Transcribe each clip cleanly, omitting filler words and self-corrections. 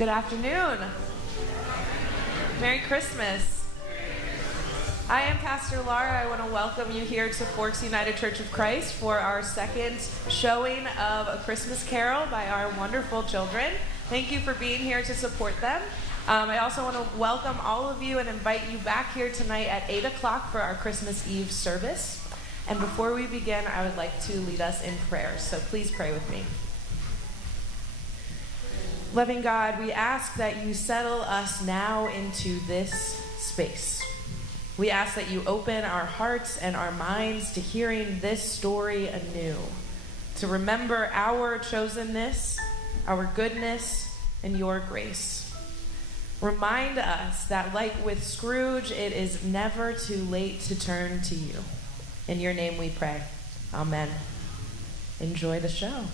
Good afternoon. Merry Christmas. I am Pastor Laura. I want to welcome you here to Forks United Church of Christ for our second showing of A Christmas Carol by our wonderful children. Thank you for being here to support them. I also want to welcome all of you and invite you back here tonight at 8 o'clock for our Christmas Eve service. And before we begin, I would like to lead us in prayer. So please pray with me. Loving God, we ask that you settle us now into this space. We ask that you open our hearts and our minds to hearing this story anew, to remember our chosenness, our goodness, and your grace. Remind us that, like with Scrooge, it is never too late to turn to you. In your name we pray. Amen. Enjoy the show.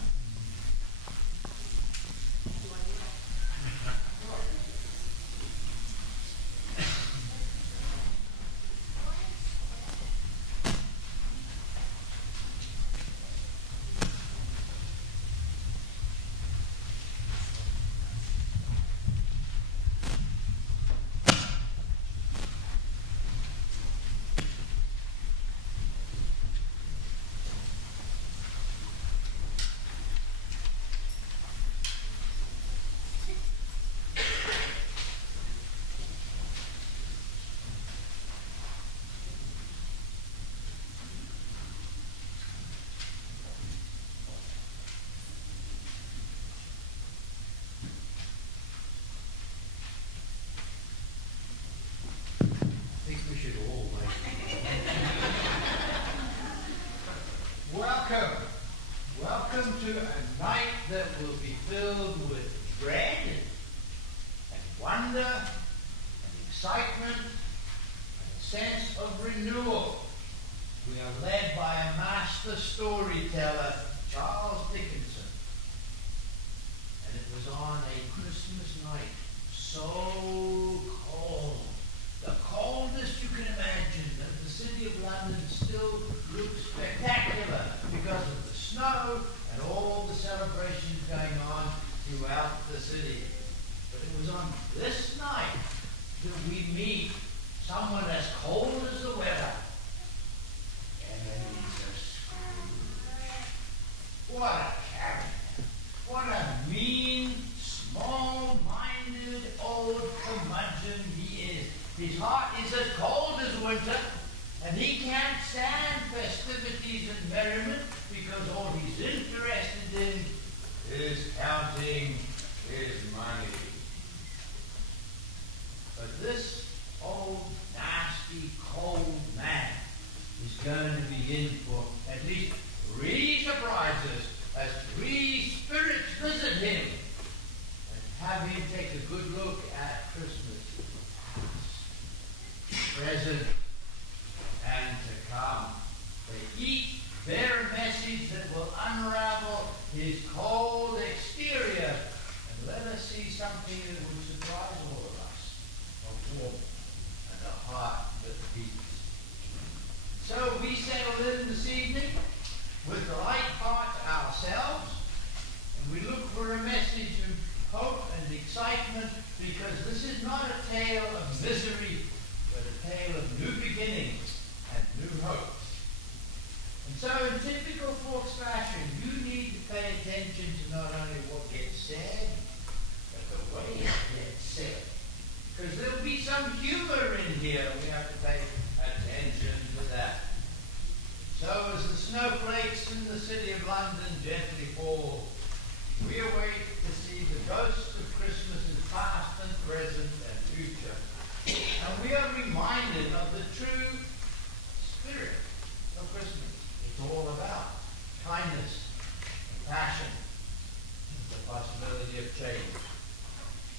Welcome to a night that will be filled with dread and wonder and excitement and a sense of renewal. We are led by a master storyteller, Charles Dickinson. And it was on a Christmas night, so cold, the coldest you can imagine, that the city of London still looks spectacular because of the snow and all the celebrations going on throughout the city. But it was on this night that we meet someone as cold as the weather. Ebenezer Scrooge. What a character. What a mean, small-minded old curmudgeon he is. His heart is as cold as winter, and he can't stand festivities and merriment because all he's interested in is counting his money. But this old, nasty, cold man is going to be in for at least 3 surprises as 3 spirits visit him and have him take a good look at Christmas past, present, and to come. They each bear a message that will unravel his cold exterior and let us see something that will surprise all of us, a warmth and a heart that beats. So we settle in this evening with the light heart ourselves, and we look for a message of hope and excitement, because this is not a tale of misery, but a tale of new beginnings and new hopes. And so in typical Forks fashion, you need to pay attention to not only what gets said, but the way it gets said. Because there'll be some humor in here, we have to pay attention to that. So as the snowflakes in the city of London gently fall, we await to see the ghosts of Christmas in past and present and future. And we are reminded of the true spirit of Christmas. It's all about kindness, compassion, and the possibility of change.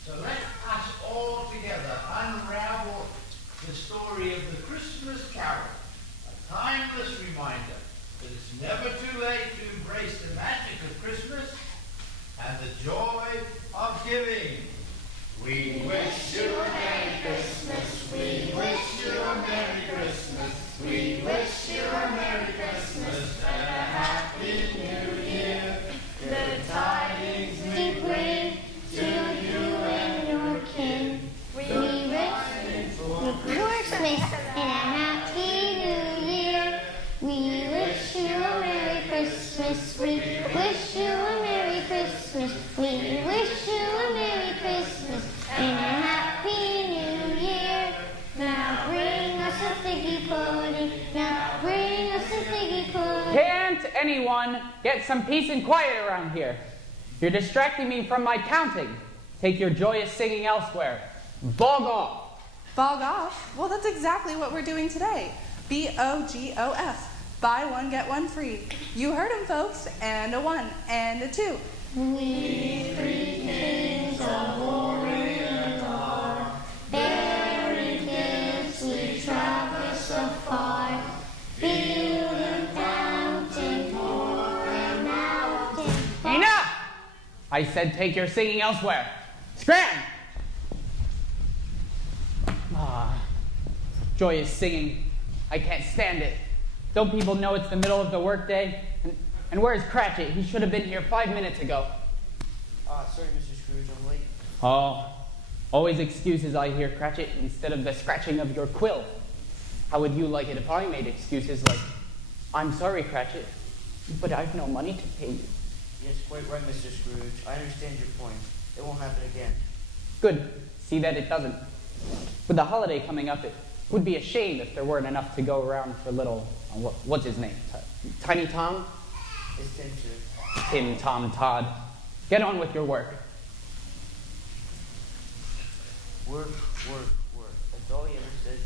So let us all together unravel the story of the Christmas Carol, a timeless reminder that it's never too late to embrace the magic of Christmas and the joy of giving. We wish you a Merry Christmas. We wish you a Merry Christmas. We wish you a Merry Christmas and a Happy New Year. Good tidings we bring to you and a figgy pudding. Now bring us a figgy pudding. Can't anyone get some peace and quiet around here? You're distracting me from my counting. Take your joyous singing elsewhere. Bog off. Bog off? Well, that's exactly what we're doing today. BOGOF. Buy one, get one free. You heard him, folks. And a 1 and a 2. We three kings of Orient are, bearing gifts we traverse afar, field and fountain, moor and mountain. Enough! I said take your singing elsewhere. Scram! Joyous singing. I can't stand it. Don't people know it's the middle of the workday? And where's Cratchit? He should have been here 5 minutes ago. Sorry, Mr. Scrooge, I'm late. Oh, always excuses I hear, Cratchit, instead of the scratching of your quill. How would you like it if I made excuses like, I'm sorry, Cratchit, but I've no money to pay you? Yes, quite right, Mr. Scrooge. I understand your point. It won't happen again. Good. See that it doesn't. With the holiday coming up, it would be a shame if there weren't enough to go around for little, what's his name? Tiny Tom? It's Tim, sir. Tim, Tom, Todd. Get on with your work. Work. That's all he ever said.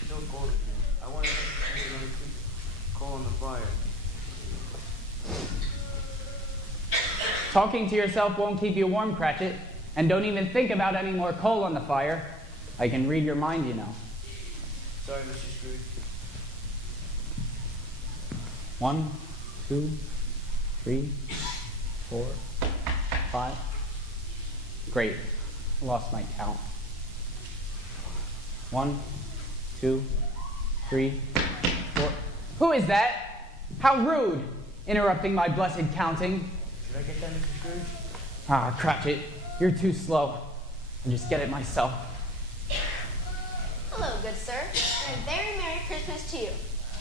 It's so cold here. I want to put another coal on the fire. Talking to yourself won't keep you warm, Cratchit. And don't even think about any more coal on the fire. I can read your mind, you know. Sorry, Mr. Scrooge. 1, 2, 3, 4, 5. Great. Lost my count. 1, 2, 3, 4. Who is that? How rude! Interrupting my blessed counting. Should I get that, Mr. Scrooge? Ah, Cratchit, you're too slow. I'll just get it myself. Hello, good sir, and a very Merry Christmas to you.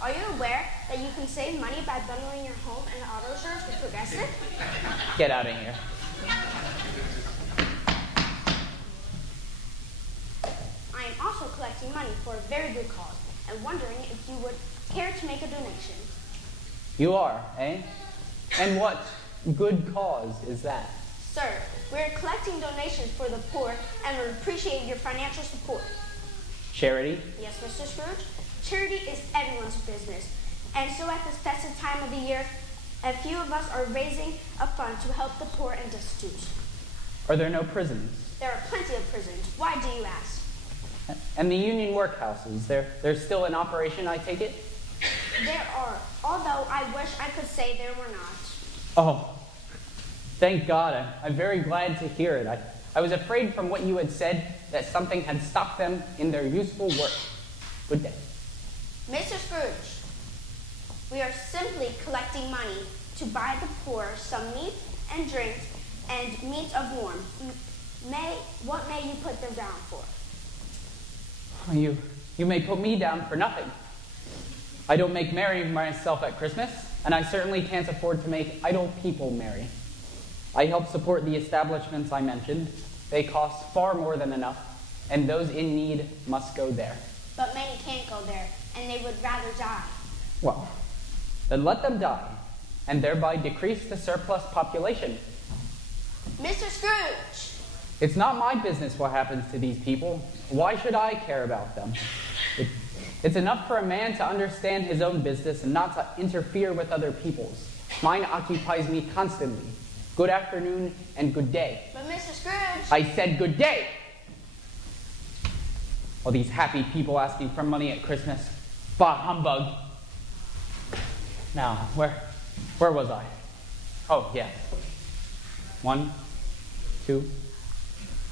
Are you aware that you can save money by bundling your home and auto insurance with Progressive? Get out of here. I am also collecting money for a very good cause and wondering if you would care to make a donation. You are, eh? And what good cause is that? Sir, we are collecting donations for the poor and would appreciate your financial support. Charity? Yes, Mr. Scrooge. Charity is everyone's business. And so at this festive time of the year, a few of us are raising a fund to help the poor and destitute. Are there no prisons? There are plenty of prisons. Why do you ask? And the union workhouses, they're still in operation, I take it? There are, although I wish I could say there were not. Oh, thank God. I'm very glad to hear it. I was afraid from what you had said that something had stopped them in their useful work. Good day. Mr. Scrooge, we are simply collecting money to buy the poor some meat and drinks and meat of warm. What may you put them down for? You may put me down for nothing. I don't make merry myself at Christmas, and I certainly can't afford to make idle people merry. I help support the establishments I mentioned. They cost far more than enough, and those in need must go there. But many can't go there, and they would rather die. Well, then let them die, and thereby decrease the surplus population. Mr. Scrooge! It's not my business what happens to these people. Why should I care about them? It's enough for a man to understand his own business and not to interfere with other people's. Mine occupies me constantly. Good afternoon and good day. But Mr. Scrooge! I said good day! All these happy people asking for money at Christmas. Bah humbug. Now, where was I? Oh, yeah. 1, 2,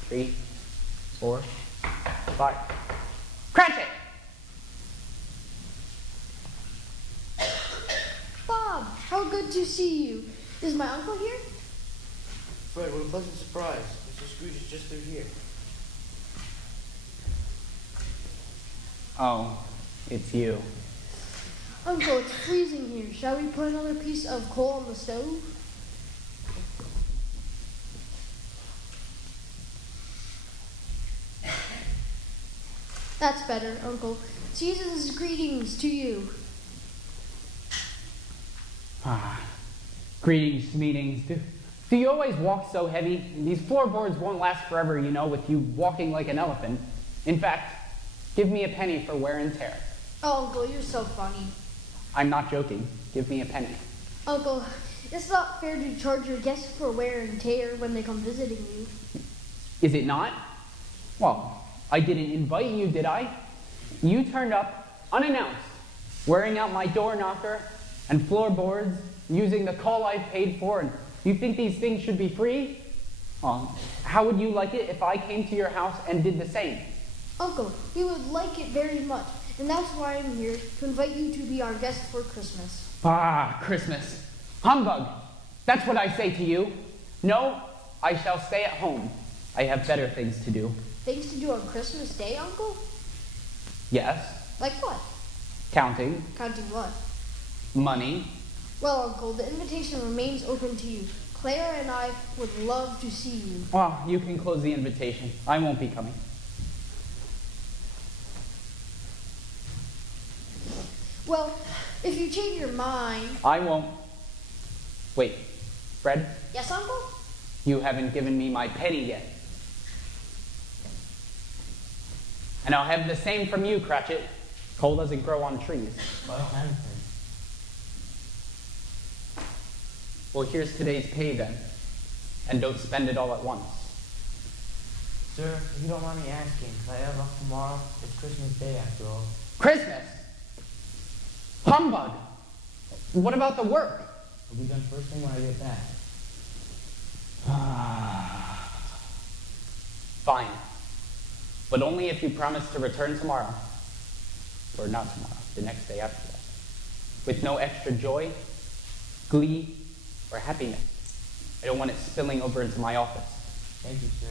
3, 4, 5. Cratchit! Bob, how good to see you. Is my uncle here? Fred, what a pleasant surprise. Mr. Scrooge is just through here. Oh, it's you. Uncle, it's freezing here. Shall we put another piece of coal on the stove? That's better, Uncle. Jesus' greetings to you. Greetings, meetings. Do you always walk so heavy? These floorboards won't last forever, you know, with you walking like an elephant. In fact, give me a penny for wear and tear. Oh, Uncle, you're so funny. I'm not joking. Give me a penny. Uncle, it's not fair to charge your guests for wear and tear when they come visiting you. Is it not? Well, I didn't invite you, did I? You turned up unannounced, wearing out my door knocker and floorboards, using the call I've paid for, and you think these things should be free? How would you like it if I came to your house and did the same? Uncle, we would like it very much, and that's why I'm here, to invite you to be our guest for Christmas. Christmas. Humbug! That's what I say to you. No, I shall stay at home. I have better things to do. Things to do on Christmas Day, Uncle? Yes. Like what? Counting. Counting what? Money. Well, Uncle, the invitation remains open to you. Clara and I would love to see you. Well, you can close the invitation. I won't be coming. Well, if you change your mind... I won't. Wait, Fred? Yes, Uncle? You haven't given me my penny yet. And I'll have the same from you, Cratchit. Coal doesn't grow on trees. Well, here's today's pay then. And don't spend it all at once. Sir, if you don't mind me asking, can I have off tomorrow? It's Christmas Day after all. Christmas! Humbug! What about the work? It'll be done first thing when I get back. Fine. But only if you promise to return tomorrow. Or not tomorrow, the next day after that. With no extra joy, glee, or happiness. I don't want it spilling over into my office. Thank you, sir.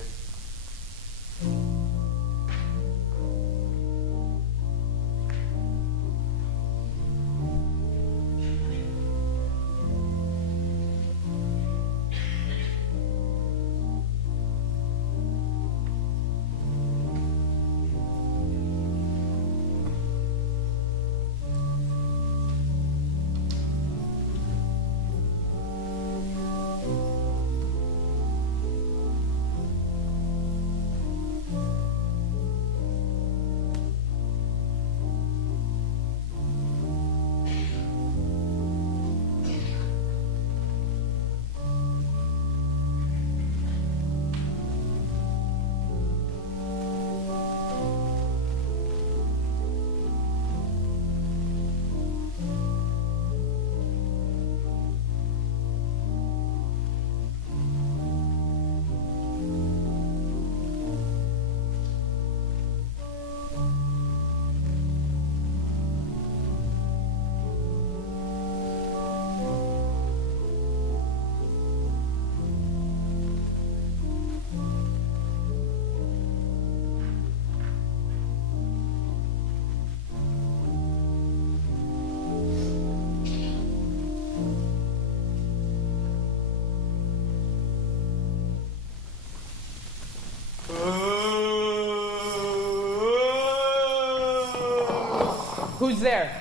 Who's there?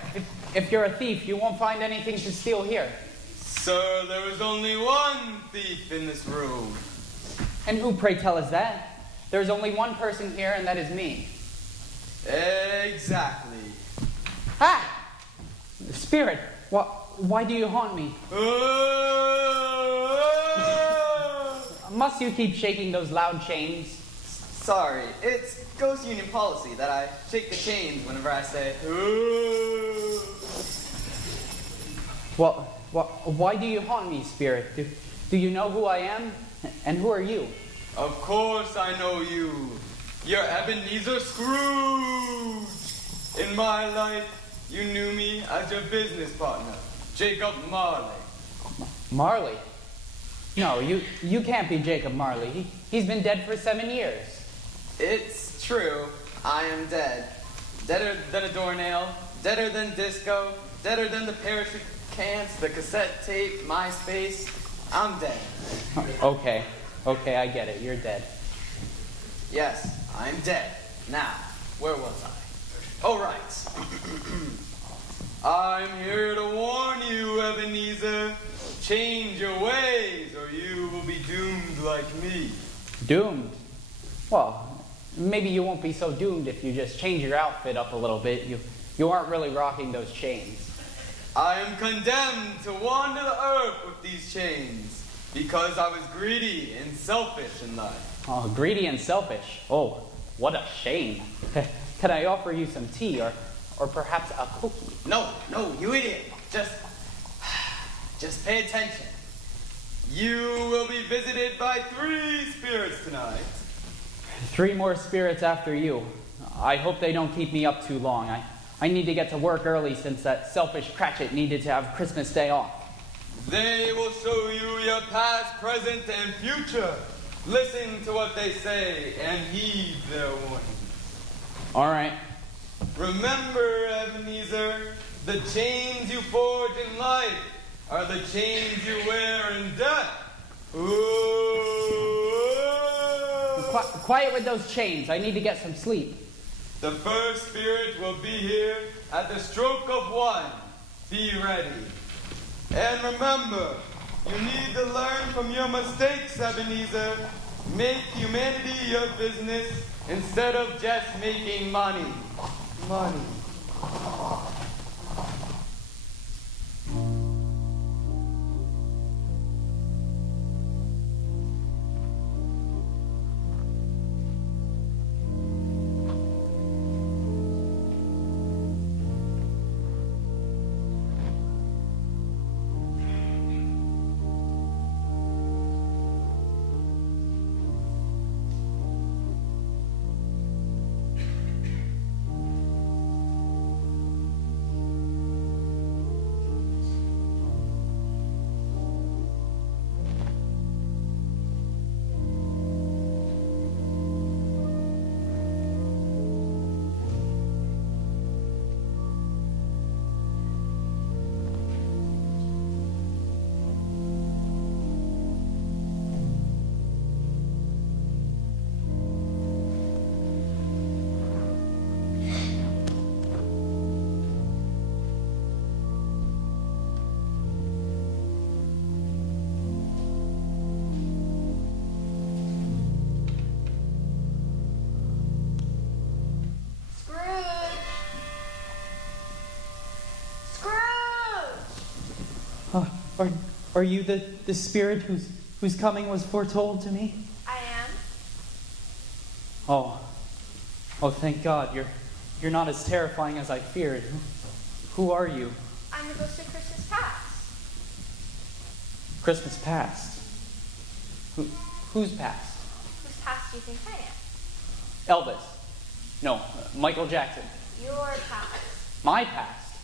If you're a thief, you won't find anything to steal here. Sir, there is only one thief in this room. And who, pray tell, is that? There's only one person here, and that is me. Exactly. Ah! Spirit, why do you haunt me? Must you keep shaking those loud chains? Sorry, it's Ghost Union policy that I shake the chains whenever I say, Well, why do you haunt me, Spirit? Do you know who I am? And who are you? Of course I know you. You're Ebenezer Scrooge. In my life, you knew me as your business partner, Jacob Marley. Marley? No, you can't be Jacob Marley. He's been dead for 7 years. It's true, I am dead. Deader than a doornail, deader than disco, deader than the parachute cans, the cassette tape, MySpace. I'm dead. Okay, I get it. You're dead. Yes, I'm dead. Now, Where was I? Oh, right. I'm here to warn you, Ebenezer. Change your ways, or you will be doomed like me. Doomed? Well, maybe you won't be so doomed if you just change your outfit up a little bit. You aren't really rocking those chains. I am condemned to wander the earth with these chains because I was greedy and selfish in life. Oh, greedy and selfish. Oh, what a shame. Can I offer you some tea or perhaps a cookie? No, you idiot. Just pay attention. You will be visited by 3 spirits tonight. 3 more spirits after you. I hope they don't keep me up too long. I need to get to work early since that selfish Cratchit needed to have Christmas Day off. They will show you your past, present, and future. Listen to what they say and heed their warnings. All right. Remember, Ebenezer, the chains you forge in life are the chains you wear in death. Ooh. Quiet with those chains. I need to get some sleep. The first spirit will be here at the stroke of 1. Be ready. And remember, you need to learn from your mistakes, Ebenezer. Make humanity your business instead of just making money. Money. Are you the spirit whose coming was foretold to me? I am. Oh, thank God. You're not as terrifying as I feared. Who are you? I'm the ghost of Christmas past. Christmas past? Who's past? Whose past do you think I am? Elvis. No, Michael Jackson. Your past. My past?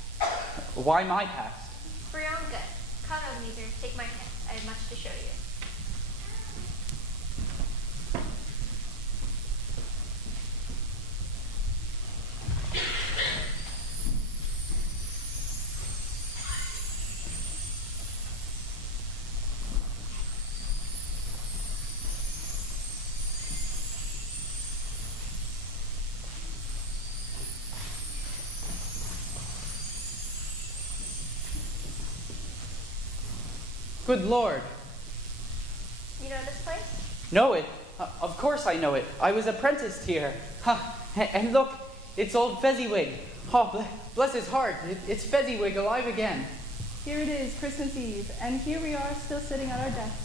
Why my past? For your own good. Come, Ebenezer, take my hand. I have much to show you. Good Lord. You know this place? Know it? Of course I know it. I was apprenticed here. And look, it's old Fezziwig. Oh, bless his heart. It's Fezziwig alive again. Here it is, Christmas Eve, and here we are still sitting at our desks.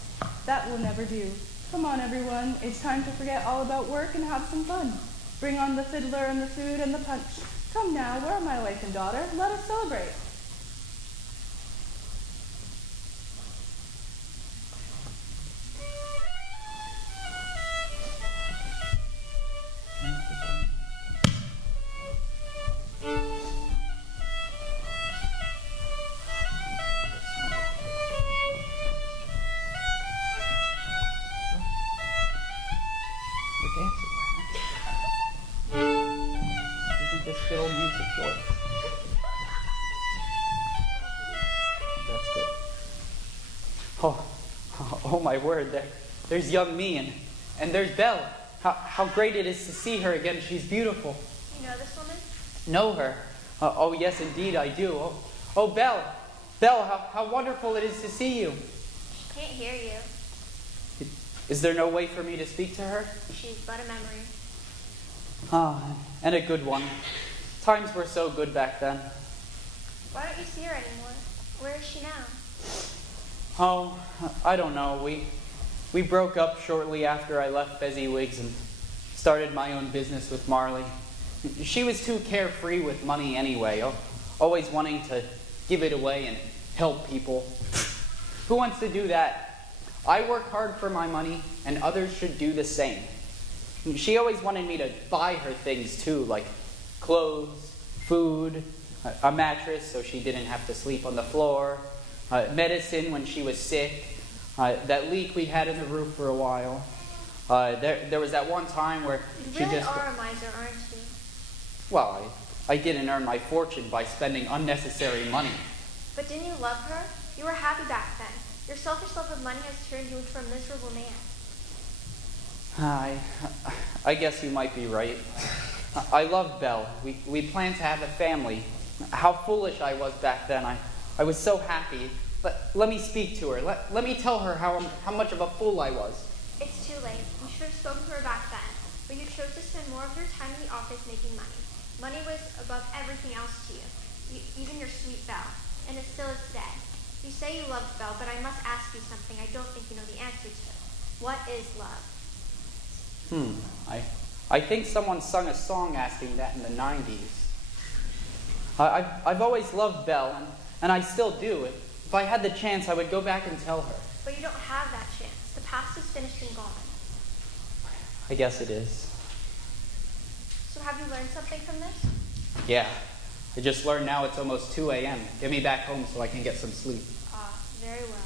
That will never do. Come on, everyone. It's time to forget all about work and have some fun. Bring on the fiddler and the food and the punch. Come now, where are my wife and daughter? Let us celebrate. Isn't this good old music joy? That's good. Oh my word, there's young me and there's Belle. How great it is to see her again. She's beautiful. You know this woman? Know her? Oh, yes, indeed, I do. Oh, Belle. Belle, how wonderful it is to see you. She can't hear you. Is there no way for me to speak to her? She's but a memory. Ah, and a good one. Times were so good back then. Why don't you see her anymore? Where is she now? Oh, I don't know. We broke up shortly after I left Fezziwigs and started my own business with Marley. She was too carefree with money anyway, always wanting to give it away and help people. Who wants to do that? I work hard for my money, and others should do the same. She always wanted me to buy her things too, like clothes, food, a mattress so she didn't have to sleep on the floor, medicine when she was sick, that leak we had in the roof for a while. There was that one time where You she really just... are a miser, aren't you? Well, I didn't earn my fortune by spending unnecessary money. But didn't you love her? You were happy back then. Your selfish love of money has turned you into a miserable man. I guess you might be right. I love Belle. We planned to have a family. How foolish I was back then. I was so happy. Let me speak to her. Let me tell her how much of a fool I was. It's too late. You should have spoken to her back then. But you chose to spend more of your time in the office making money. Money was above everything else to you, even your sweet Belle. And it still is today. You say you loved Belle, but I must ask you something I don't think you know the answer to. What is love? I think someone sung a song asking that in the 90s. I've always loved Belle, and I still do. If I had the chance, I would go back and tell her. But you don't have that chance. The past is finished and gone. I guess it is. So have you learned something from this? Yeah. I just learned now it's almost 2 a.m. Get me back home so I can get some sleep. Ah, very well.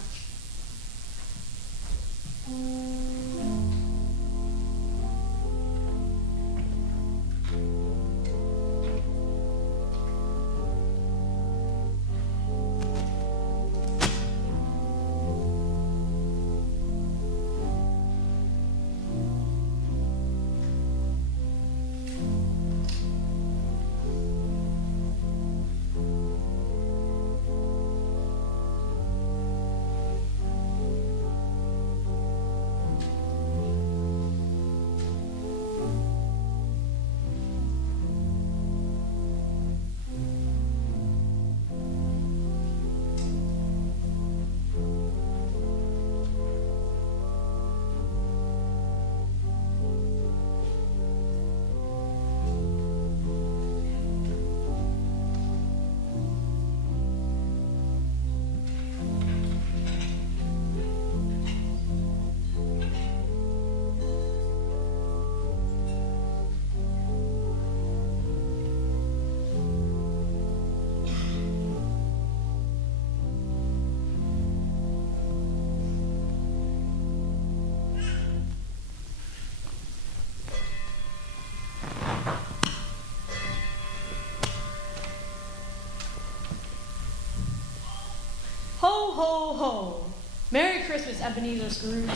Ho, ho, ho. Merry Christmas, Ebenezer Scrooge.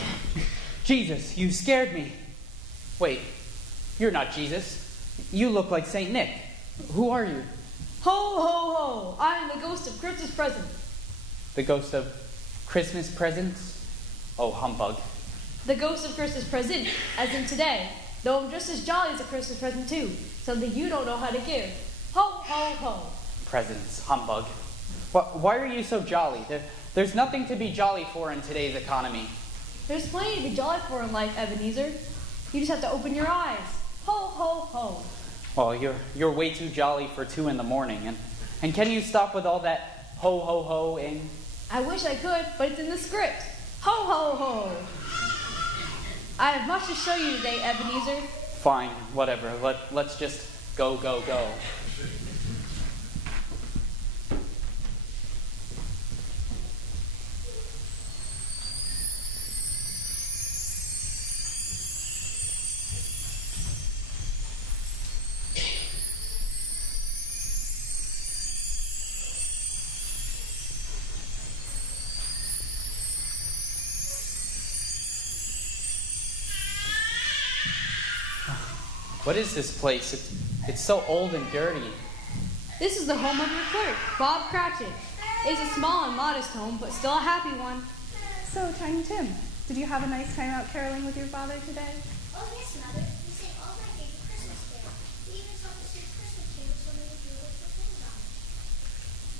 Jesus, you scared me. Wait, you're not Jesus. You look like Saint Nick. Who are you? Ho, ho, ho. I am the ghost of Christmas present. The ghost of Christmas presents? Oh, humbug. The ghost of Christmas present, as in today. Though I'm just as jolly as a Christmas present, too. Something you don't know how to give. Ho, ho, ho. Presents, humbug. Why are you so jolly? There's nothing to be jolly for in today's economy. There's plenty to be jolly for in life, Ebenezer. You just have to open your eyes. Ho, ho, ho. Well, you're way too jolly for 2 a.m. And can you stop with all that ho, ho, ho-ing? I wish I could, but it's in the script. Ho, ho, ho. I have much to show you today, Ebenezer. Fine, whatever. Let's just go, go, go. What is this place? It's so old and dirty. This is the home of your clerk, Bob Cratchit. It's a small and modest home, but still a happy one. So, Tiny Tim, did you have a nice time out caroling with your father today? Oh, yes, Mother. We sang all my favorite Christmas carols. We even saw the 6 Christmas carols so many beautiful things on it.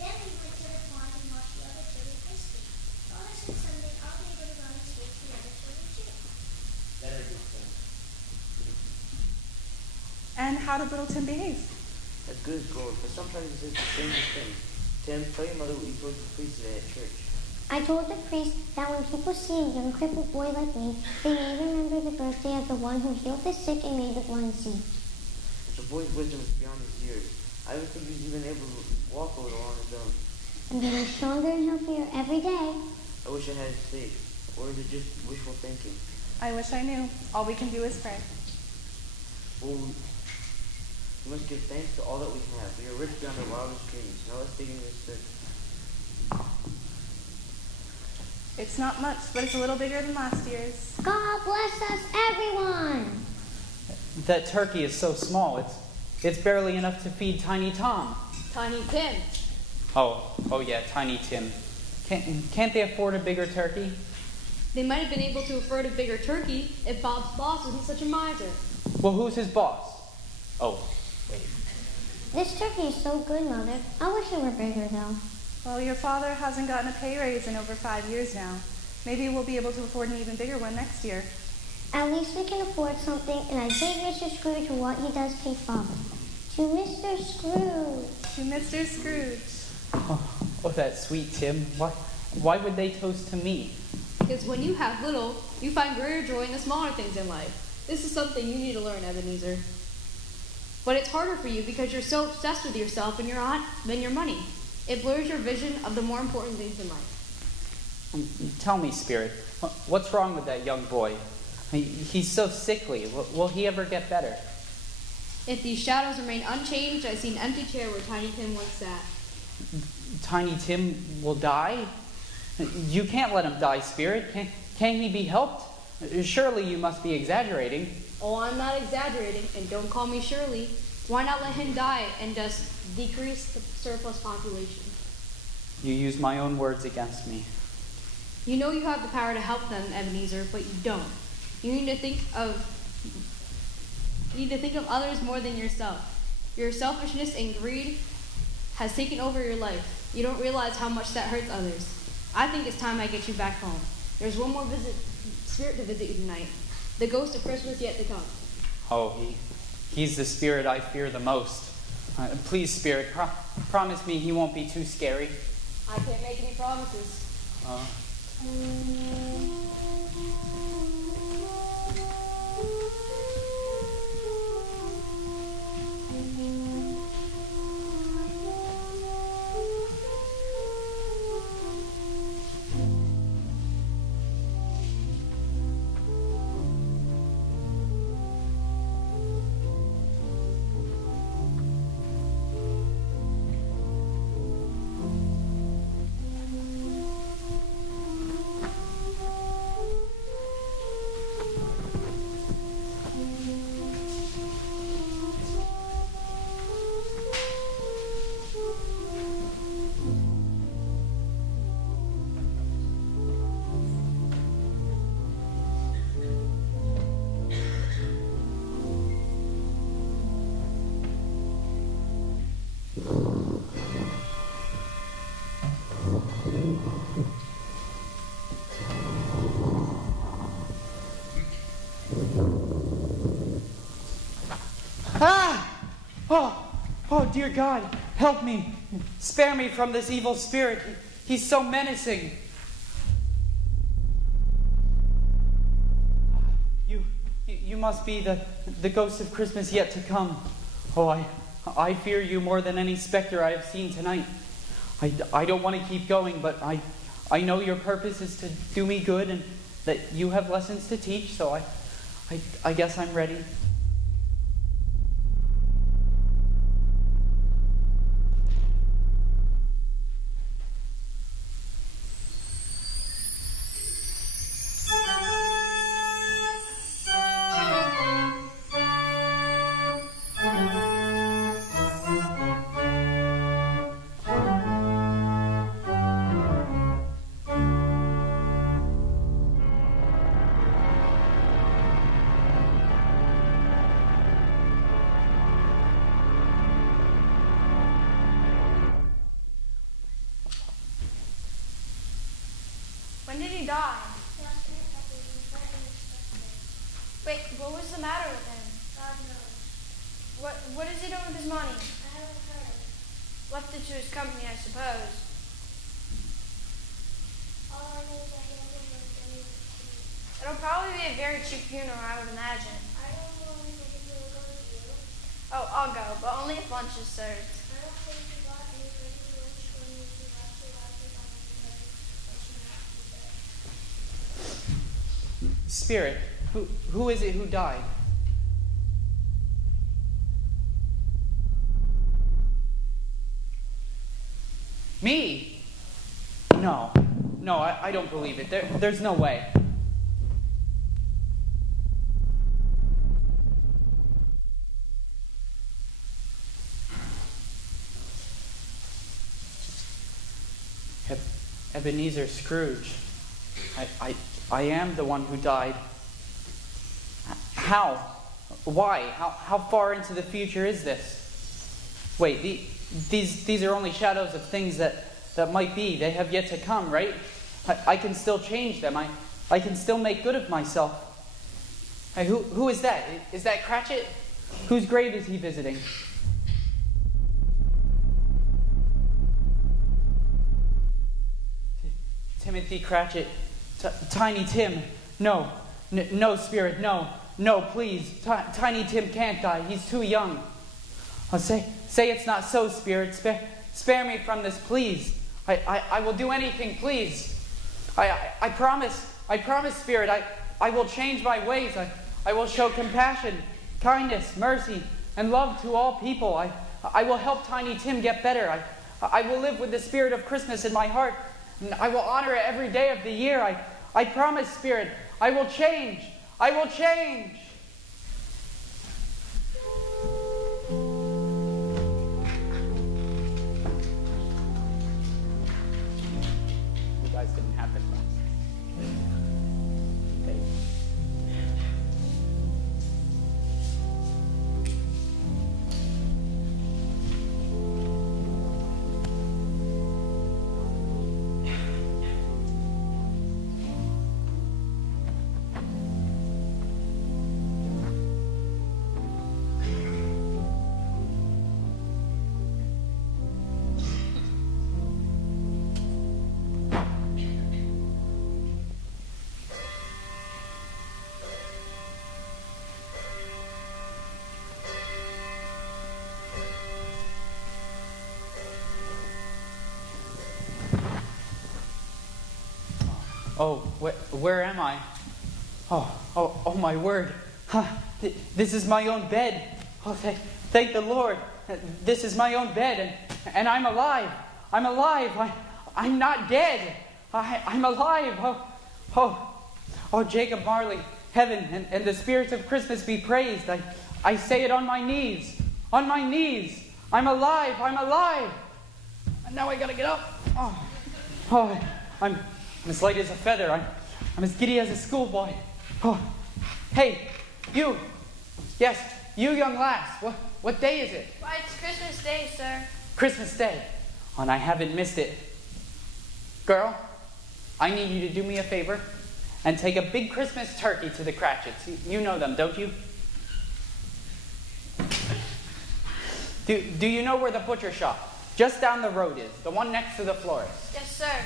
Then we went to the pond and watched the other children ice skate. Father said someday I'll be able to run and skate with the other children too. That I do think. And how did little Tim behave? As good as gold, but sometimes he says the strangest things. Tim, tell your mother what you told the priest today at church. I told the priest that when people see a young crippled boy like me, they may remember the birthday of the one who healed the sick and made the blind see. The boy's wisdom is beyond his years. I don't think he's even able to walk a little on his own. I'm getting stronger and healthier every day. I wish I had his faith. Or is it just wishful thinking? I wish I knew. All we can do is pray. Well, we must give thanks to all that we have. We are rich beyond our wildest dreams. Now let's dig into this fish. It's not much, but it's a little bigger than last year's. God bless us, everyone! That turkey is so small, it's barely enough to feed Tiny Tom. Tiny Tim. Oh yeah, Tiny Tim. Can't they afford a bigger turkey? They might have been able to afford a bigger turkey if Bob's boss wasn't such a miser. Well, who's his boss? Oh, wait. This turkey is so good, Mother. I wish it were bigger, though. Well, your father hasn't gotten a pay raise in over 5 years now. Maybe we'll be able to afford an even bigger one next year. At least we can afford something, and I thank Mr. Scrooge for what he does pay Father. To Mr. Scrooge. To Mr. Scrooge. Oh, that sweet Tim. Why would they toast to me? Because when you have little, you find greater joy in the smaller things in life. This is something you need to learn, Ebenezer. But it's harder for you because you're so obsessed with yourself and your aunt than your money. It blurs your vision of the more important things in life. Tell me, Spirit, what's wrong with that young boy? He's so sickly. Will he ever get better? If these shadows remain unchanged, I see an empty chair where Tiny Tim once sat. Tiny Tim will die? You can't let him die, Spirit. Can he be helped? Surely you must be exaggerating. Oh, I'm not exaggerating, and don't call me Shirley. Why not let him die and just decrease the surplus population? You use my own words against me. You know you have the power to help them, Ebenezer, but you don't. You need to think of others more than yourself. Your selfishness and greed has taken over your life. You don't realize how much that hurts others. I think it's time I get you back home. There's one more spirit to visit you tonight. The ghost of Christmas yet to come. Oh, he's the spirit I fear the most. Please, Spirit, promise me he won't be too scary. I can't make any promises. Oh, dear God, help me. Spare me from this evil spirit. He's so menacing. You must be the ghost of Christmas yet to come. Oh, I fear you more than any specter I have seen tonight. I don't want to keep going, but I know your purpose is to do me good and that you have lessons to teach, so I guess I'm ready. What is he doing with his money? I haven't heard. Left it to his company, I suppose. All I know is that he hasn't been doing it. It'll probably be a very cheap funeral, I would imagine. I don't know anything to go with you. Oh, I'll go, but only if lunch is served. I don't think you got any regular lunch when you left your life on because you have to be there. Spirit, who is it who died? Me? No, I don't believe it. There's no way. Ebenezer Scrooge. I am the one who died. How? Why? How far into the future is this? Wait, these are only shadows of things that might be. They have yet to come, right? I can still change them. I can still make good of myself. Hey, who is that? Is that Cratchit? Whose grave is he visiting? Timothy Cratchit. Tiny Tim. No, Spirit, no, please. Tiny Tim can't die. He's too young. I'll say it's not so, Spirit. Spare me from this, please. I will do anything, please. I promise, Spirit. I will change my ways. I will show compassion, kindness, mercy, and love to all people. I will help Tiny Tim get better. I will live with the spirit of Christmas in my heart. And I will honor it every day of the year. I promise, Spirit, I will change. I will change. You guys didn't have this last. Okay. Oh, where am I? Oh, my word. This is my own bed. Oh, thank the Lord. This is my own bed, and I'm alive. I'm alive. I'm not dead. I'm alive. Oh, Jacob Marley, heaven and the spirits of Christmas be praised. I say it on my knees. On my knees. I'm alive. I'm alive. And now I gotta get up. Oh, I'm as light as a feather. I'm as giddy as a schoolboy. Oh, hey, you. Yes, you young lass. What day is it? Why, it's Christmas Day, sir. Christmas Day. And I haven't missed it. Girl, I need you to do me a favor and take a big Christmas turkey to the Cratchits. You know them, don't you? Do you know where the butcher shop just down the road is? The one next to the florist? Yes, sir.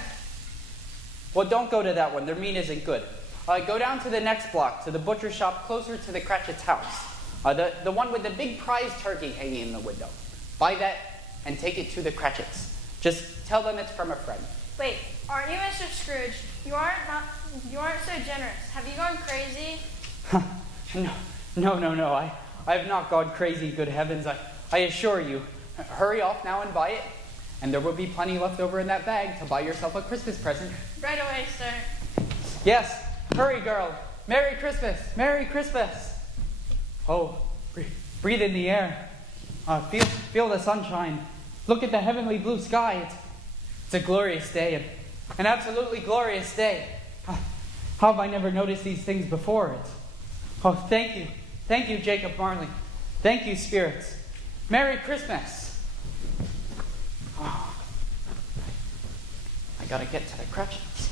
Well, don't go to that one. Their meat isn't good. Go down to the next block, to the butcher shop closer to the Cratchit's house. The one with the big prize turkey hanging in the window. Buy that and take it to the Cratchits. Just tell them it's from a friend. Wait, aren't you Mr. Scrooge? You aren't so generous. Have you gone crazy? No. I have not gone crazy, good heavens. I assure you. Hurry off now and buy it. And there will be plenty left over in that bag to buy yourself a Christmas present. Right away, sir. Yes, hurry, girl. Merry Christmas. Merry Christmas. Oh, breathe in the air. Feel the sunshine. Look at the heavenly blue sky. It's a glorious day, an absolutely glorious day. How have I never noticed these things before? Thank you. Thank you, Jacob Marley. Thank you, spirits. Merry Christmas. I gotta get to the Cratchits.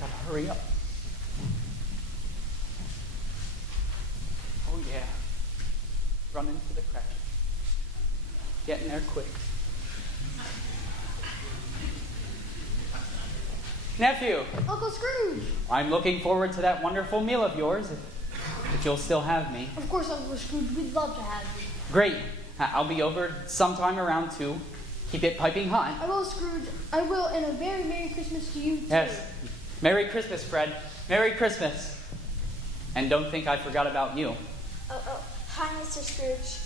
Gotta hurry up. Oh yeah. run into the Cratchit. Getting there quick. Nephew, Uncle Scrooge! I'm looking forward to that wonderful meal of yours, if you'll still have me. Of course, Uncle Scrooge, we'd love to have you. Great. I'll be over sometime around 2. Keep it piping hot. I will, Scrooge. I will, and a very Merry Christmas to you, too. Yes. Merry Christmas, Fred. Merry Christmas. And don't think I forgot about you. Hi, Mr. Scrooge.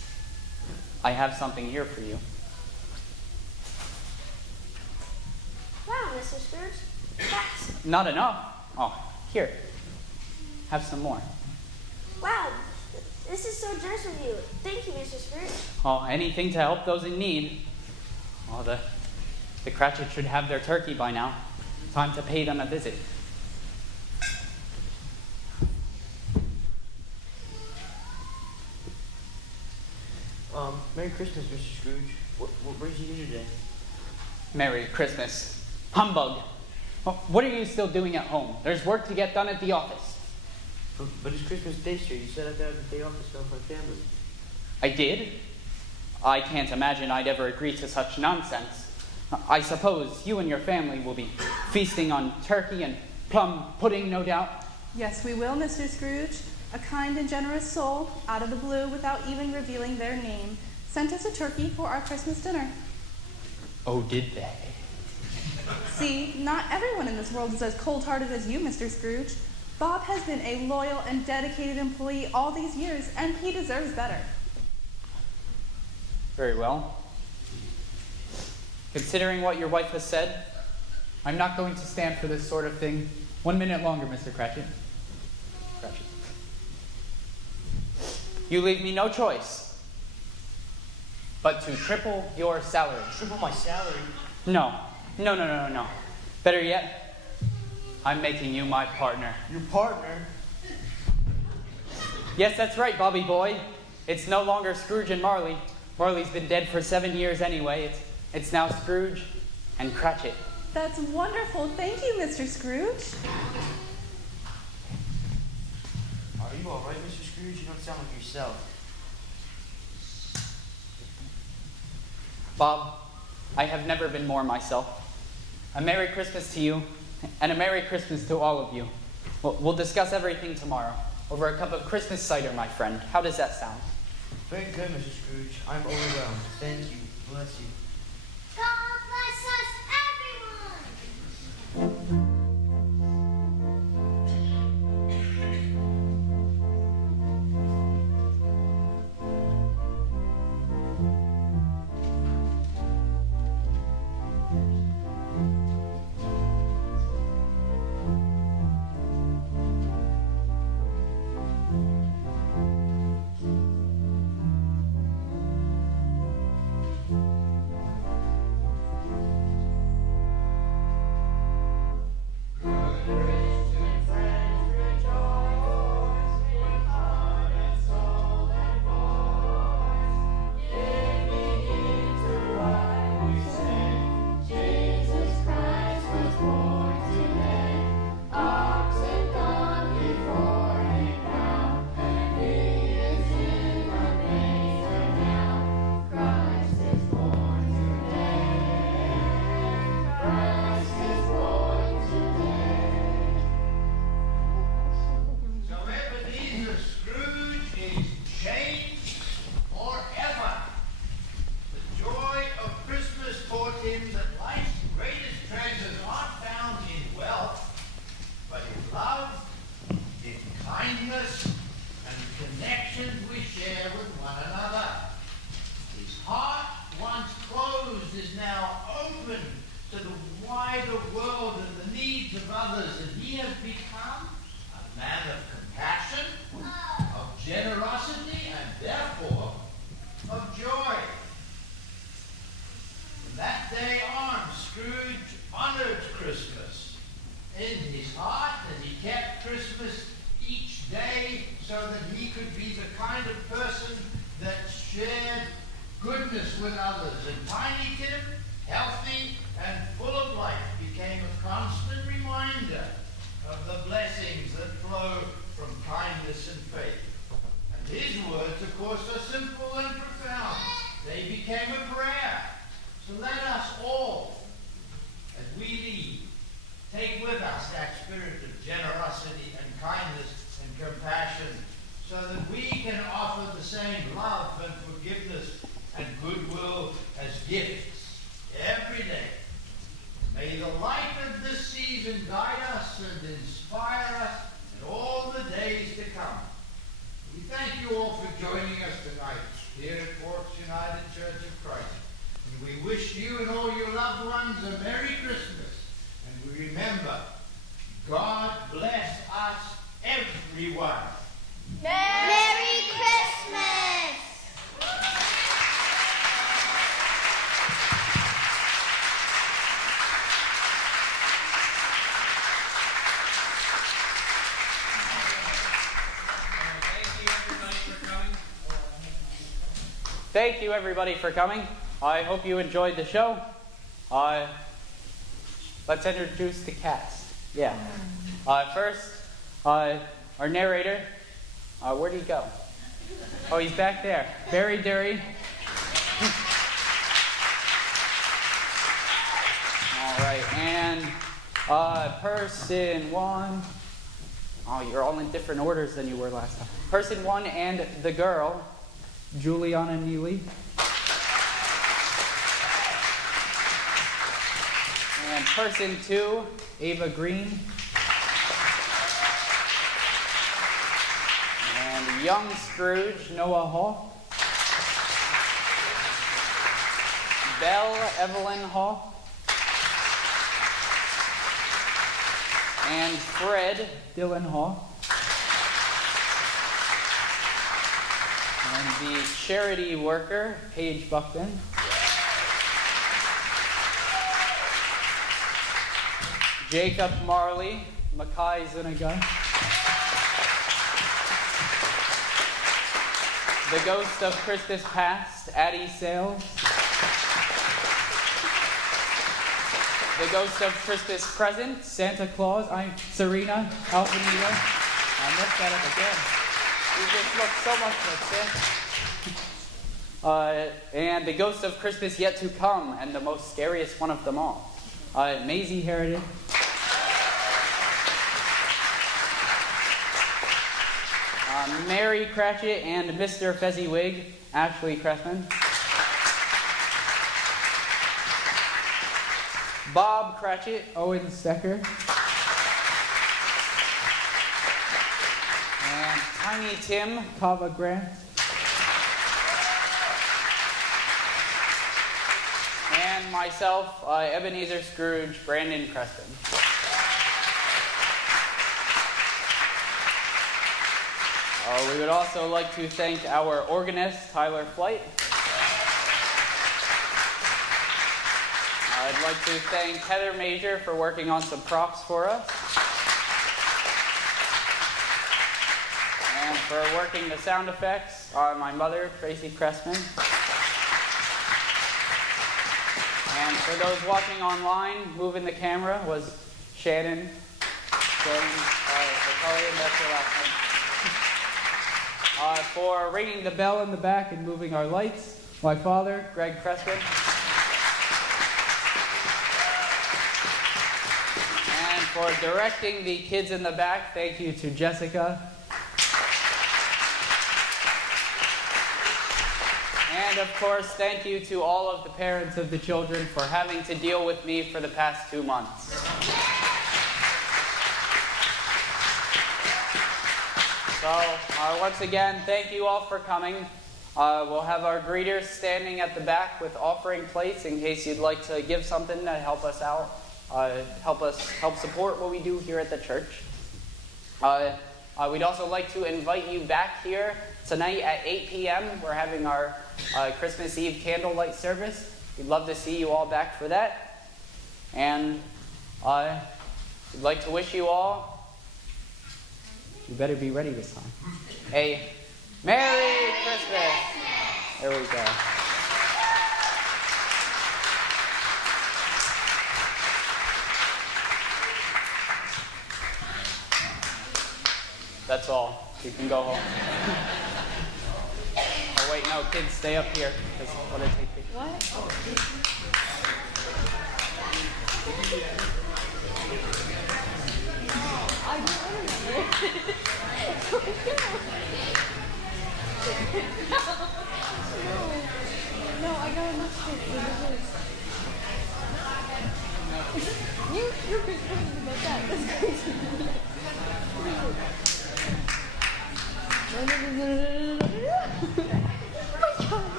I have something here for you. Wow, Mr. Scrooge. That's... Not enough? Oh, here. Have some more. Wow, this is so generous of you. Thank you, Mr. Scrooge. Oh, anything to help those in need. Oh, the Cratchit should have their turkey by now. Time to pay them a visit. Merry Christmas, Mr. Scrooge. What brings you here today? Merry Christmas. Humbug. Oh, what are you still doing at home? There's work to get done at the office. But it's Christmas Day, sir. You said I'd have the day off to spend with my family. I did? I can't imagine I'd ever agree to such nonsense. I suppose you and your family will be feasting on turkey and plum pudding, no doubt. Yes, we will, Mr. Scrooge. A kind and generous soul, out of the blue, without even revealing their name, sent us a turkey for our Christmas dinner. Oh, did they? See, not everyone in this world is as cold-hearted as you, Mr. Scrooge. Bob has been a loyal and dedicated employee all these years, and he deserves better. Very well. Considering what your wife has said, I'm not going to stand for this sort of thing 1 minute longer, Mr. Cratchit. Cratchit. You leave me no choice but to triple your salary. Triple my salary? No. Better yet, I'm making you my partner. Your partner? Yes, that's right, Bobby boy. It's no longer Scrooge and Marley. Marley's been dead for 7 years anyway. It's now Scrooge and Cratchit. That's wonderful. Thank you, Mr. Scrooge. Are you all right, Mr. Scrooge? You don't sound like yourself. Bob, I have never been more myself. A Merry Christmas to you, and a Merry Christmas to all of you. We'll discuss everything tomorrow, over a cup of Christmas cider, my friend. How does that sound? Very good, Mr. Scrooge. I'm overwhelmed. Thank you. Bless you. God bless us, everyone! His words, of course, are simple and profound. They became a prayer. So let us all, as we leave, take with us that spirit of generosity and kindness and compassion, so that we can offer the same love and forgiveness and goodwill as gifts every day. May the light of this season guide us and inspire us in all the days to come. We thank you all for joining us tonight here at Forks United Church of Christ. And we wish you and all your loved ones a Merry Christmas. And we remember, God bless us, everyone. Merry Christmas! Thank you, everybody, for coming. I hope you enjoyed the show. Let's introduce the cast. Yeah. First, our narrator. Where'd he go? Oh, he's back there. Barry Dury. All right, and person one. Oh, you're all in different orders than you were last time. Person one and the girl, Juliana Neely. And person two, Ava Green. And young Scrooge, Noah Hall. Belle Evelyn Hall. And Fred Dylan Hall. And the charity worker, Paige Buckton. Jacob Marley, Mackay Zuniga. The Ghost of Christmas Past, Addie Sales. The Ghost of Christmas Present, Santa Claus. I'm Serena Alfanita. I messed that up again. You just look so much like Santa. And the Ghost of Christmas Yet to Come, and the most scariest one of them all, Maisie Heritage. Mary Cratchit and Mr. Fezziwig, Ashley Cressman. Bob Cratchit, Owen Stecker. And Tiny Tim, Kava Grant. And myself, Ebenezer Scrooge, Brandon Creston. We would also like to thank our organist, Tyler Flight. I'd like to thank Heather Major for working on some props for us. And for working the sound effects, my mother, Tracy Cressman. And for those watching online, moving the camera was Shannon. That's her last name. For ringing the bell in the back and moving our lights, my father, Greg Cressman. And for directing the kids in the back, thank you to Jessica. And of course, thank you to all of the parents of the children for having to deal with me for the past 2 months. So, once again, thank you all for coming. We'll have our greeters standing at the back with offering plates in case you'd like to give something to help us out, help support what we do here at the church. We'd also like to invite you back here tonight at 8 p.m. We're having our Christmas Eve candlelight service. We'd love to see you all back for that. And we'd like to wish you all, you better be ready this time, a Merry Christmas! There we go. That's all. You can go home. No, kids, stay up here. That's what I take. What? I don't remember. No, I got enough shit for this. You're complaining about that. That's crazy.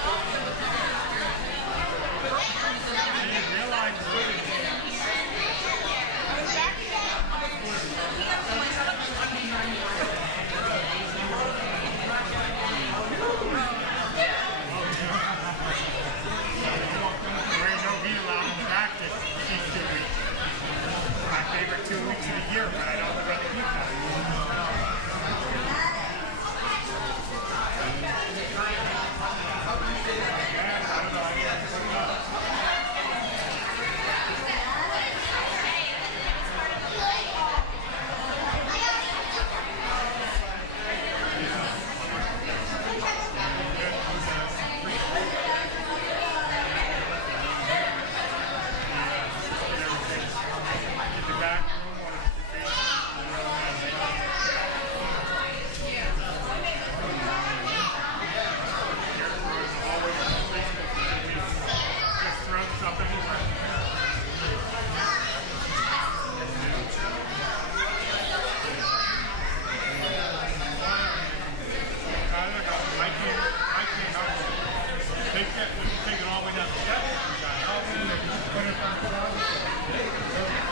Oh my god. take it all the way down the steps. You got it all in there. Just put it on the top.